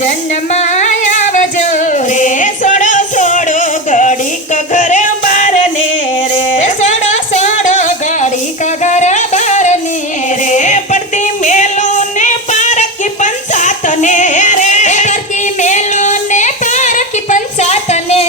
ભજન માં આવજો રે સોડો સોડો ઘડીક ઘર બાર ને રે સોડો સોડો ઘડીક ઘર બાર ને રે પડતી મેલો ને પારકી પંચાત ને રે કરતી મેલો ને પારકી પંચાત ને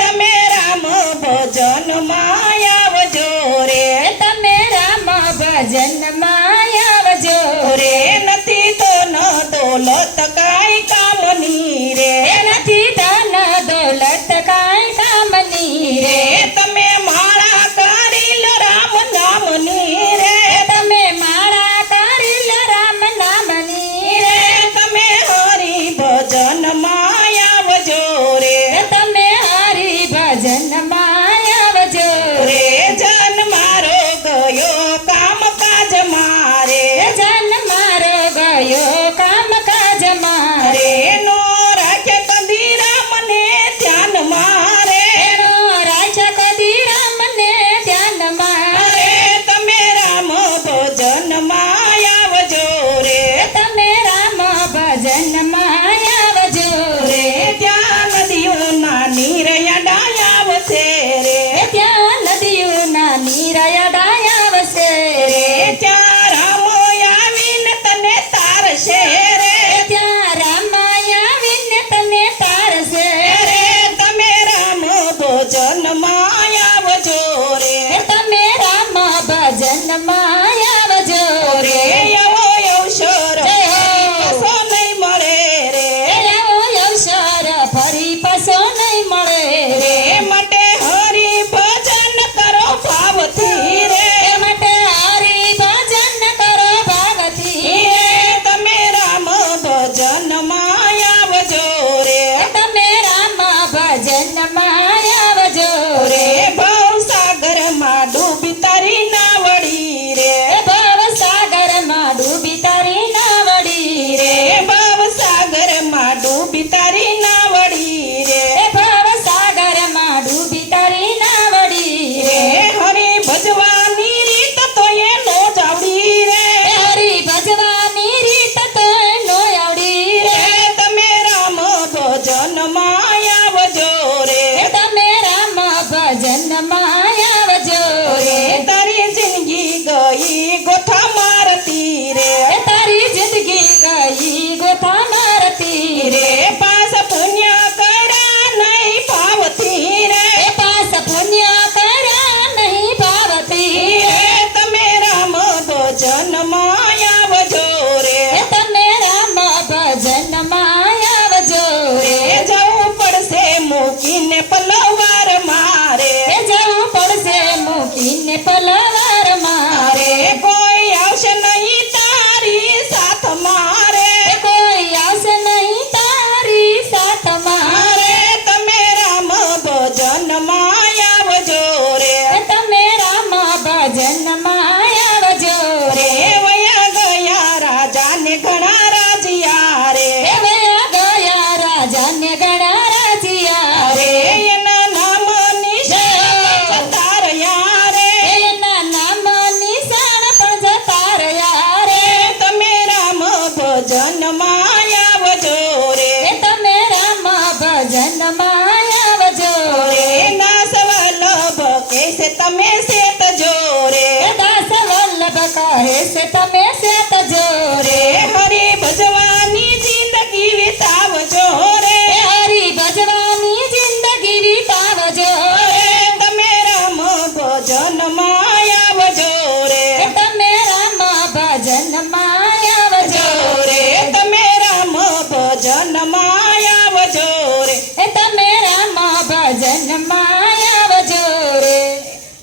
તમે રામ ભજન માં આવજો રે તમે રામ ભજન માં આવજો રે નથી તો ન દોલત કાંઈ કામની રે નથી ધન દોલત કાંઈ કામની રે તમે માળા કરી લો રામ નામની રે તમે માળા કરી લો રામ નામની રે તમે હરિ ભજન માં આવજો રે તમે હરિ ભજન માં આવજો રે જન મારો ગયો કામ કાજ મારે જન મારો ગયો કામ કાજ મારે રે નો રાખે કદી રામ ને ધ્યાન મારે એનો રાજ કદી રામ ને ધ્યાન મારે રે તમે રામ ભજન માં આવજો રે તમે રામ ભજન માં આવજો રે ત્યાં નદીઓના નીરયા ડાયાવશે રે ત્યાં નદીઓના નીરયા ડાયાવશે રે ત્યાં રામ આવીને તને તારશે રે ત્યાં રામ આવીને તને તારશે રે તમે રામ ભજન માં આવજો રે તમે રામ ભજન માં આવજો રે આવો અવસર પાછો નહીં મળે રે આવો અવસર ફરી પાછો નહીં મળે રે માટે હરિ ભજન કરો ભાવથી રે માટે હરિ ભજન કરો ભાવથી રે તમે રામ ભજન માં આવજો રે તમે રામ ભજન માં આવજો રે ભવસાગર માં ડૂબી તારી નાવડી રે ભવસાગર માં ડૂબી તારી નાવડી રે ભવસાગર માં ડૂબી તારી નાવડી રે ભવસાગર માં ડૂબી તારી નાવડી રે હરિ ભજવાની રીત તો એ નો જાવડી રે હરી ભજવાની રીત તો નો આવડી રે તમે રામ ભજન માં આવજો રે તમે રામ ભજન માં આવજો રે તારી જિંદગી ગઈ ગોથા મારતી રે તારી જિંદગી ગઈ ગોથા મારતી રે પાસ પુણ્ય કર્યા નહીં ભાવતી રે પાસ પુણ્ય કર્યા નહીં ભાવતી રે તમે રામ ભજન માં આવજો રે તમે રામ ભજન માં આવજો રે જવું પડશે મૂકીને પલવાર મારે જવું પડશે મૂકીને પલવાર મારે રે કોઈ આવશે નહીં તારી સાથ મારે કોઈ આવશે નહીં તારી સાથ મારે રે તમે રામ ભજન માં આવજો રે તમે રામ ભજન માં આવજો રે વયા ગયા રાજાને ઘણા રાજીયા રે વયા ગયા રાજાને ઘણા રાજીયા રે એના નામ નિશાન જતા રહ્યા રે એના નામ નિશાન પણ જતા રહ્યા રે તમે રામ ભજન માં આવજો રે તમે રામ ભજન માં આવજો રે નાસ વલ્લભ કેસે તમે સેત જો રે દાસ વલ્લભ કહે છે તમે સેત જો રે હરિ ભજવાની જિંદગી વિતાવજો રે હરી ભજવાની જિંદગી વિતાવજો રે તમે રામ ભજન માં આવજો રે તમે રામ ભજન માં આવજો રે તમે રામ ભજન માં આવજો રે તમે રામ ભજન માં આવજો રે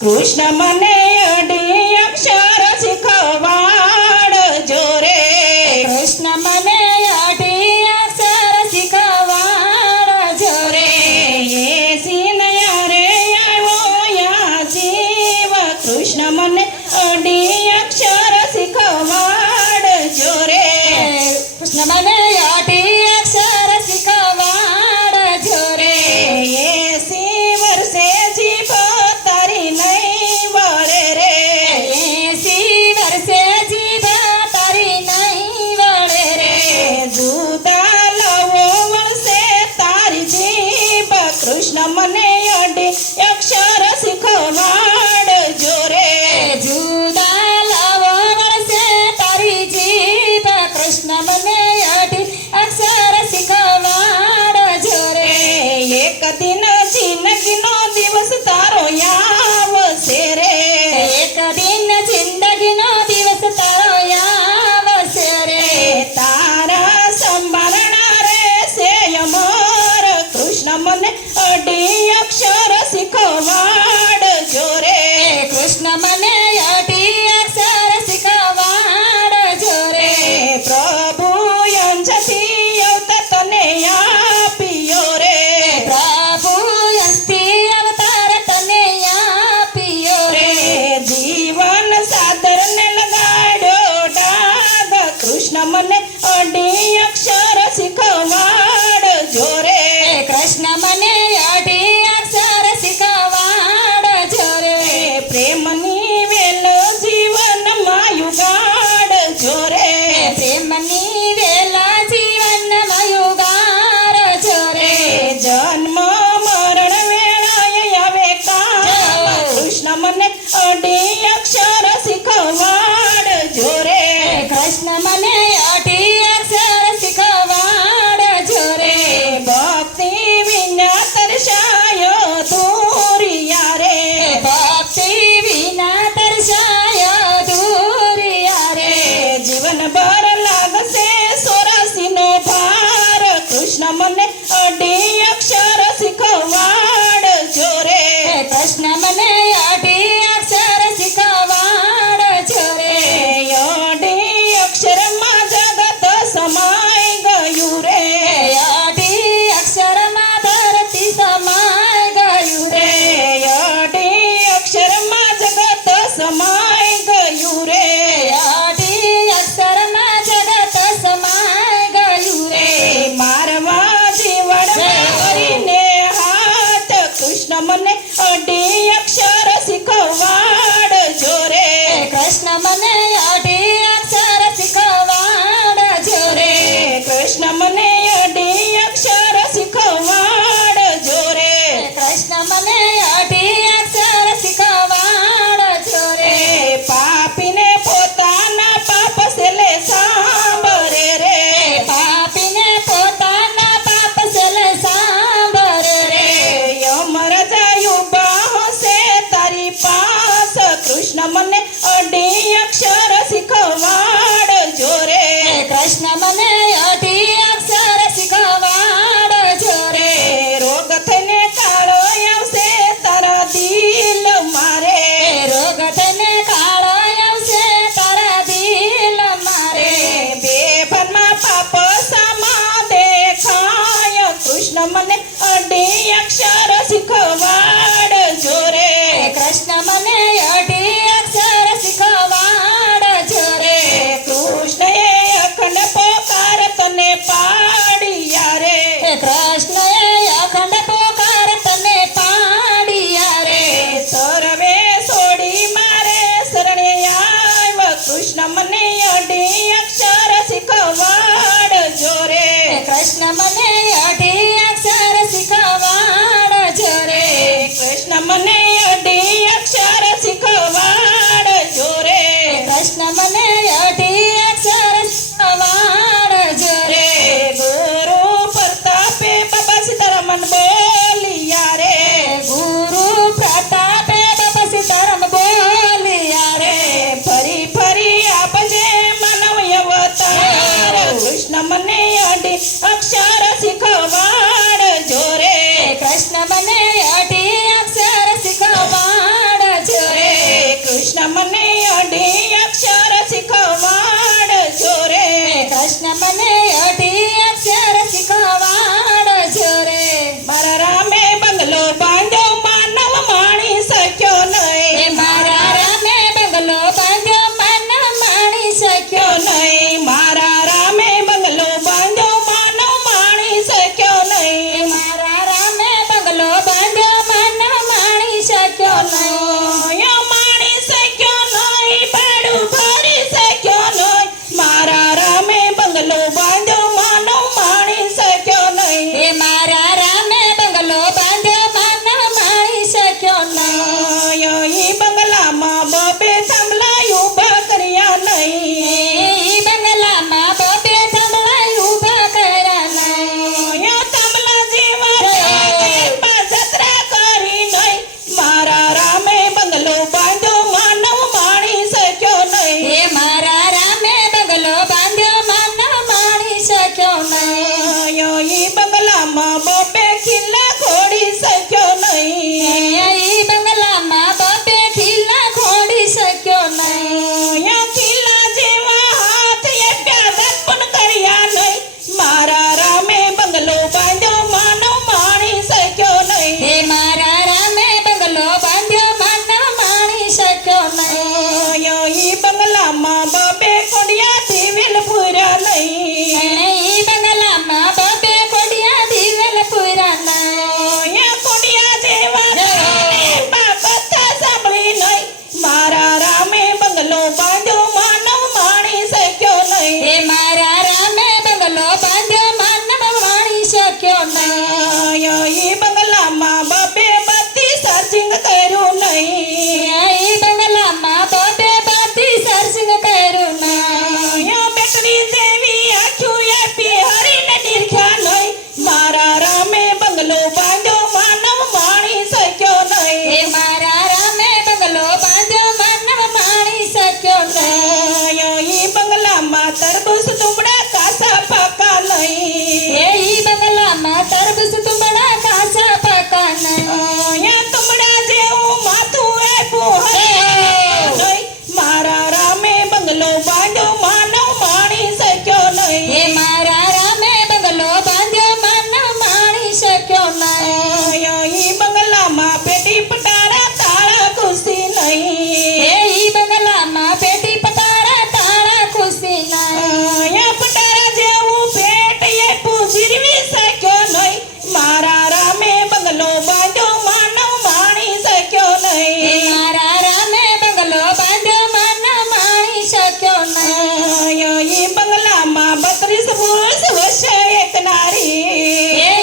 કૃષ્ણ મને અડી અક્ષર શીખવાડજો રે કૃષ્ણ મને અઢી અક્ષર શીખવાડજો રે એ સિનયા રે આવ્યો યા જીવ કૃષ્ણ મને અડી અક્ષર શીખવાડજો રે કૃષ્ણ મને અઢી અક્ષર શીખવાડજો રે એ સી વર્ષે જીભ તારી નહીં વળે રે વર્ષે જીભ તારી નહીં વળે રે જુદા દિન જિંદગીનો દિવસ તારો આવશે રે એક દિન જિંદગીનો દિવસ તારો આવશે રે તારા સંભાળના રહેશે અમર કૃષ્ણ મને અઢી અક્ષર શીખવાડજો રે કૃષ્ણ મને અઢી અક્ષર શીખવાડજો રે પ્રભુ અંશથી અવતાર તને આપ્યો રે પ્રભુ યંથી અવતાર તને આપ્યો રે જીવન સાધરને લગાડ્યો ડાગ કૃષ્ણ મને અઢી અક્ષર શીખવાડજો રે કૃષ્ણ મને અઢી અક્ષર શીખવાડજો રે પ્રેમની વેલ જીવનમાં યુગાડજો રે પ્રેમની વેલા જીવનમાં યુગાડજો રે જન્મ મરણ વેળાએ આવે કામ કૃષ્ણ મને અઢી અક્ષર શીખવાડજો રે કૃષ્ણ મને અઢી અક્ષર શીખવાડજો રે ભક્તિ વિના તરસાયો દુરિયા રે ભક્તિ વિના તરસાય દુરિયા રે જીવન ભર લાગશે 84 નો ભાર કૃષ્ણ મને અઢી અક્ષર શીખવાડજો રે કૃષ્ણ મને અઢી અક્ષર શીખવાડજો રે અઢી અક્ષરમાં જગત સમાઈ ગયું રે અઢી અક્ષરમાં ધરતી સમાઈ ગયું રે અઢી અક્ષરમાં જગત સમાઈ ગયું રે અઢી અક્ષરમાં જગત સમાઈ ગયું રે મારવા જીવનમાં કરીને હાથ કૃષ્ણ મને અઢી અક્ષર શીખવાડજો રે કૃષ્ણ મને અઢી અક્ષર શીખવાડજો રે કૃષ્ણ મને અઢી અક્ષર શીખવાડજો રે કૃષ્ણ મને અઢી અક્ષર શીખવાડજો રે પાપીને પોતાના પાપ સેલે સાંભળે રે પાપીને પોતાના પાપ સેલે સાંભળે રે યમરાજા ઉભા હશે તારી પાસ કૃષ્ણ મને અઢી અક્ષર શીખવાડજો રે કૃષ્ણ મને અઢી અક્ષર શીખવાડજો રે રોગ થઈને કાળો આવશે તારા દિલ મારે રોગ થઈને કાળો આવશે તારા દિલ મારે બેભાનમાં પાપ સામા દેખાય કૃષ્ણ મને અઢી અક્ષર શીખવાડજો રે કૃષ્ણ મને અઢી અક્ષર શીખવાડજો રે કૃષ્ણએ અખંડ પોકાર તને પાડ્યા રે કૃષ્ણએ અખંડ પોકાર તને પાડ્યા રે સર્વે છોડી મારે શરણે આવ કૃષ્ણ મને અઢી અક્ષર શીખવાડજો રે કૃષ્ણ મને અઢી અક્ષર શીખવાડજો રે કૃષ્ણ મને અઢી અક્ષર શીખવાડજો રે કૃષ્ણ મને અઢી અક્ષર શીખવાડજો રે ગુરુ પ્રતાપે બાબા સીતારામન બોલિયા રે ગુરુ પ્રતાપે બાપા સીતારામ બોલિયા રે ફરી ફરી આપજે માનવ અવતાર કૃષ્ણ મને અઢી અક્ષર શીખવાડજો રે કૃષ્ણ મને અઢી અક્ષર શીખવાડજો રે કૃષ્ણ મને અઢી અક્ષર શીખવાડજો રે કૃષ્ણ મને અઢી અક્ષર શીખવાડજો રે મારા શક્યો નહીં. ઈ બંગલામાં બબે બત્તી સર્જિંગ કર્યું નહીં. ઈ બંગલામાં બબે બત્તી સર્જિંગ કર્યું નહીં. બેટરી જેવી આંખ્યું આપી હરીને નિરખ્યા નહીં. મારા રામે બંગલો બાંધ્યો માનવ માણી શક્યો નહીં. એ મારા રામે બંગલો બાંધ્યો માનવ માણી શક્યો નહીં. ઈ બંગલામાં તરબૂચ તુંબડા કાસા પાકા નહીં. ઈ બંગલામાં તરબૂચ તુંબડા કાચા પાકા નહીં. તુંબડા જેવું માથું આપ્યું હરીને નહીં. મારા રામે બંગલો બાંધ્યો માનવ માણી શક્યો નહીં. એ મારા રામે બંગલો બાંધ્યો માનવ માણી શક્યો નહીં. ઈ બંગલામાં પેટી પટારા તાળા ખુશી નહીં. ઈ બંગલામાં પેટી પટારા તાળા ખુશી નહીં. પટારા જેવું પેટ આપ્યું જીરવી શક્યો નહીં. મારા રામે બંગલો બાંધ્યો માનવ માણી શક્યો એ નહીં. મારા રામે બંગલો બાંધ્યો માનવ માણી શક્યો નહીં. ઈ બંગલામાં 32 પુરુષ વસે એક નારી.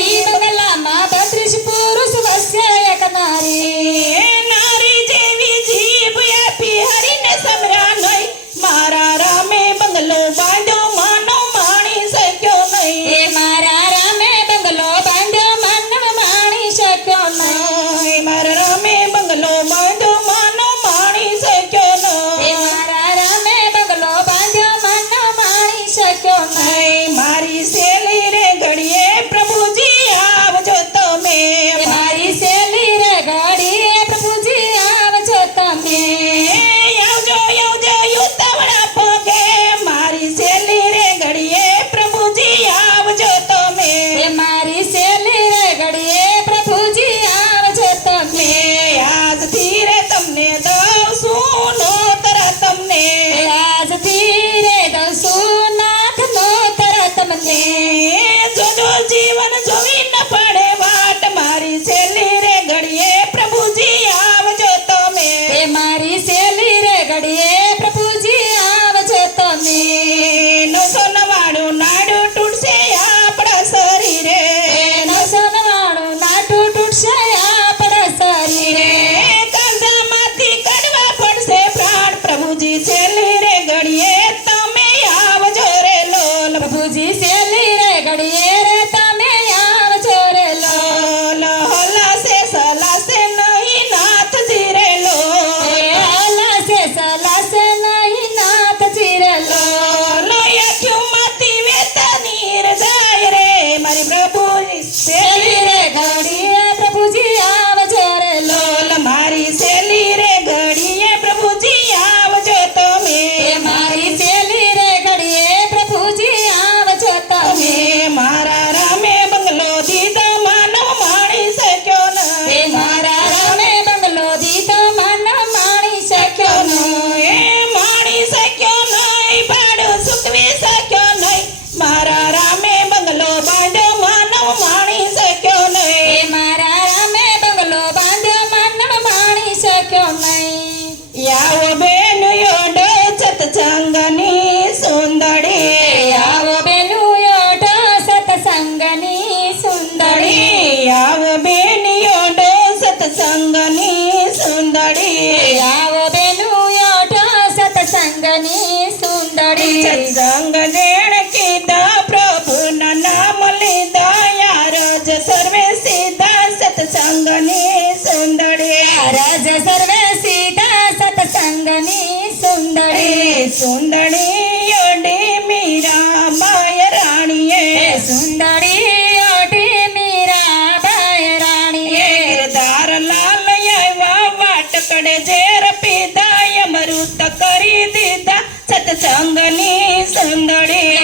ઈ બંગલામાં 32 પુરુષ વસે એક નારી. નારી જેવી જીભ આપી હરીને સમર્યા નહીં. મારા રામે બંગલો બાંધ્યો માનવ માણી શક્યો નહીં. એ મારા રામે બંગલો બાંધ્યો માનવ માણી શક્યો નહીં. મારા રામે બંગલો બાંધ્યો માનવ માણી શક્યો એ નહીં. મારા રામે બંગલો બાંધ્યો માનવ માણી શક્યો નહીં. મારી સેલી રે ઘડીએ પ્રભુજી આવજો તમે. એ મારી સેલી રે ઘડીએ પ્રભુજી આવજો તમે. આવજો આવજો યુતવડા પગે. મારી સેલી રે ઘડીએ પ્રભુજી આવજો તમે. એ મારી સેલી રે ઘડીએ પ્રભુજી આવજો તમે. આજથી રે તમને દઉં છું નોતર તમને. એ આજથી રે દઉં છું નાથનો તર તમને. જોજો જીવન જોવી ન પડે વાટ. મારી સેલી રે ઘડીએ પ્રભુજી આવજો તમે. એ મારી સેલી રે ઘડીએ પ્રભુજી આવજો તમે. 999 નાડું તૂટશે આપણા શરીરે. એ 999 નાટું તૂટશે આપણા શરીરે. કાંજામાંથી કાઢવા પડશે પ્રાણ. પ્રભુજી સેલી રે ઘડીએ તમે આવજો રે લોલ. પ્રભુજી સેલી રે ઘડીએ રે તમે આવજો રે લોલ. હલાશે સલાશે નહીં નાથજી રે લોલ. એ હલાશે સલાશે નહીં નાથજી રે લોલ. આંખોમાંથી વહેતા નીર જાય રે. મારી પ્રભુજી સેલી રે ઘડીએ પ્રભુજી આવજો રે લોલ. મારી સેલી રે ઘડીએ પ્રભુજી આવજો તમે. એ મારી સેલી રે ઘડીએ પ્રભુજી આવજો તમે. મારા રામે બંગલો દીધો માનવ માણી શક્યો એ નહીં. મારા રામે બંગલો દીધો માનવ માણી શક્યો નહીં. માણી શક્યો નહીં. ભાડું ચૂકવી શક્યો નહીં. મારા રામે બંગલો બાંધ્યો માનવ માણી શક્યો એ નહીં. મારા રામે બંગલો બાંધ્યો માનવ માણી શક્યો નહીં. આવો બેન યોડો સત્સંગની સુંદરી. આવો બેનું યોડો સત્સંગની સુંદરી. આવો બેન યોડો સત્સંગની સુંદરી. આવો બેનું યોડો સત્સંગની સુંદરી. સત્સંગ જેણ કીધા પ્રભુના નામ લીધા. યાર જ સર્વે સીધા સત્સંગની સુંદરી. રજ સર્વે સીધા સત્સંગની સુંદરી. સુંદરી યોડી મીરા માય રાણીએ. સુંદરી ઓઢી મીરાબાઈ રાણીએ. ગિરધાર લાલ આવ્યા વાટકડે ઝેર પીધા. અમૃત કરી દીધા સત્સંગની સુંદરી.